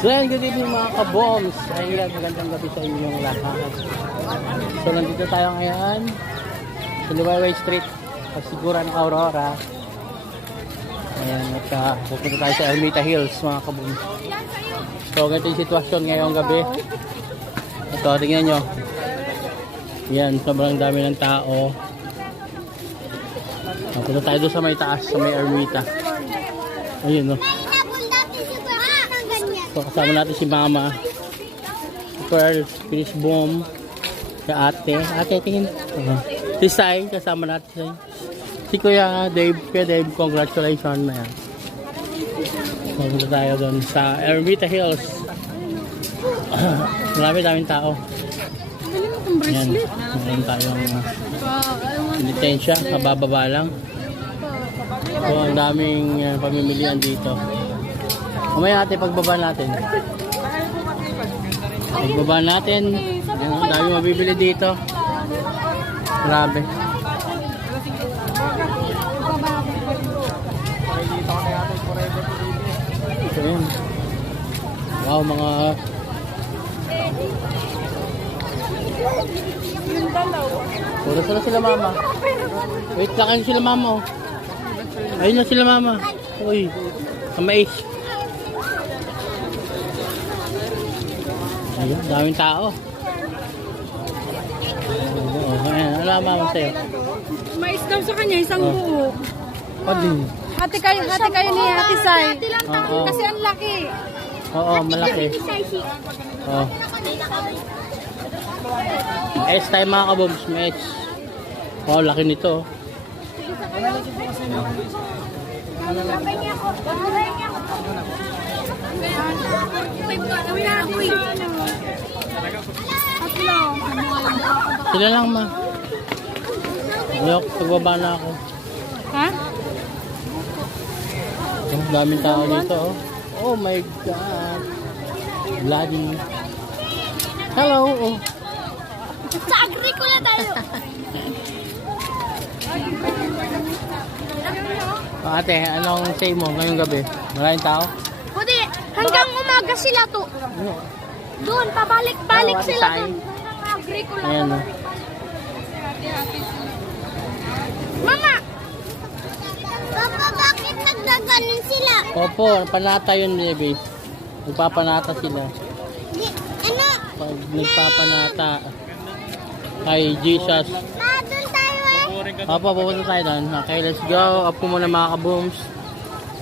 So yan, good evening mga kaboms. Ayun, magandang gabi sa inyong lahat. So nandito tayo ngayon sa Liwayway Street, Kasiguran ng Aurora. Ayan, at pupunta tayo sa Ermita Hills mga kaboms. So ganito yung sitwasyon ngayong gabi. Ito, tingnan nyo. Yan, sobrang dami ng tao. Punta tayo doon sa may taas, sa may Ermita. Ayun, no. So kasama natin si Mama, si Pearl, Finish Boom, si Ate. Ate, tingin. Si Sai, kasama natin. Si Kuya Dave. Kuya Dave, congratulations na yan. So punta tayo doon sa Ermita Hills. Daming tao. Yan, meron tayong litensya, kabababa lang. So ang daming pamimilian dito. Mamaya natin pagbaba natin. Pagbaba natin, ang dami mabibili dito. Grabe. So yun. Wow, mga puro sila Mama. Wait lang, ayun sila Mama, oh. Ayun na sila Mama. Uy, kamais. Ayun, daming tao. Ayan, ano ang Mama sa'yo? Mais daw sa kanya, isang buo. Pwede. Hati kayo ni Ate Sai. Oo. Kasi ang laki. Oo, malaki. Oo. S tayo mga kaboms, may S. Wow, laki nito. Sila lang ma. Ayok, pagbaba na ako. Ha? Oh, daming tao dito. Oh my God. Bloody. Hello. Oh. Sa agrikola tayo. Ate, anong say mo ngayong gabi? Maraming tao? Hindi, hanggang umaga sila to. Doon, pabalik-balik sila doon. Hanggang agrikola. Ayan o. Mama! Papa, bakit nagdaganon sila? Opo, panata yun, baby. Nagpapanata sila. Ano? Pag nagpapanata kay Jesus. Ma, doon tayo eh. Opo, pupunta tayo doon. Okay, let's go. Up po muna mga kabooms.